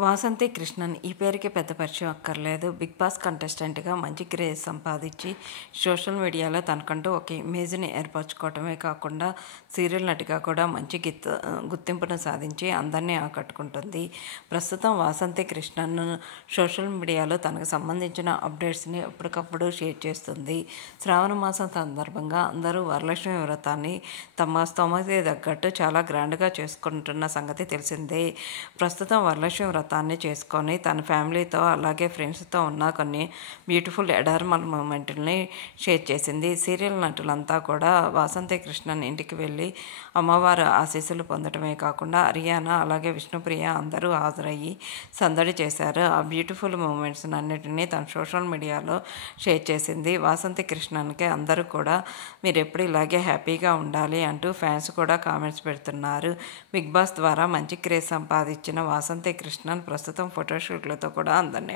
వాసంతి కృష్ణన్ ఈ పేరుకి పెద్ద పరిచయం అక్కర్లేదు. బిగ్ బాస్ కంటెస్టెంట్గా మంచి క్రేజ్ సంపాదించి సోషల్ మీడియాలో తనకంటూ ఒక ఇమేజ్ని ఏర్పరచుకోవటమే కాకుండా సీరియల్ నటిగా కూడా మంచి గుర్తింపును సాధించి అందరినీ ఆకట్టుకుంటుంది. ప్రస్తుతం వాసంతి కృష్ణన్ సోషల్ మీడియాలో తనకు సంబంధించిన అప్డేట్స్ని ఎప్పటికప్పుడు షేర్ చేస్తుంది. శ్రావణ మాసం సందర్భంగా అందరూ వరలక్ష్మి వ్రతాన్ని తమ స్తోమతకి తగ్గట్టు చాలా గ్రాండ్గా చేసుకుంటున్న సంగతి తెలిసిందే. ప్రస్తుతం వరలక్ష్మి వ్రతాన్ని చేసుకొని తన ఫ్యామిలీతో అలాగే ఫ్రెండ్స్తో ఉన్న కొన్ని బ్యూటిఫుల్ ఎడార్మల్ మూమెంట్ని షేర్ చేసింది. సీరియల్ నటులంతా కూడా వాసంతి కృష్ణన్ ఇంటికి వెళ్ళి అమ్మవారు ఆశీస్సులు పొందడమే కాకుండా అరియానా అలాగే విష్ణుప్రియ అందరూ హాజరయ్యి సందడి చేశారు. ఆ బ్యూటిఫుల్ మూమెంట్స్ అన్నిటినీ తన సోషల్ మీడియాలో షేర్ చేసింది. వాసంతి కృష్ణన్కి అందరూ కూడా మీరు ఎప్పుడు ఇలాగే హ్యాపీగా ఉండాలి అంటూ ఫ్యాన్స్ కూడా కామెంట్స్ పెడుతున్నారు. బిగ్ బాస్ ద్వారా మంచి క్రేజ్ సంపాదించిన వాసంతి కృష్ణన్ ప్రస్తుతం ఫోటోషూట్లతో కూడా అందరినీ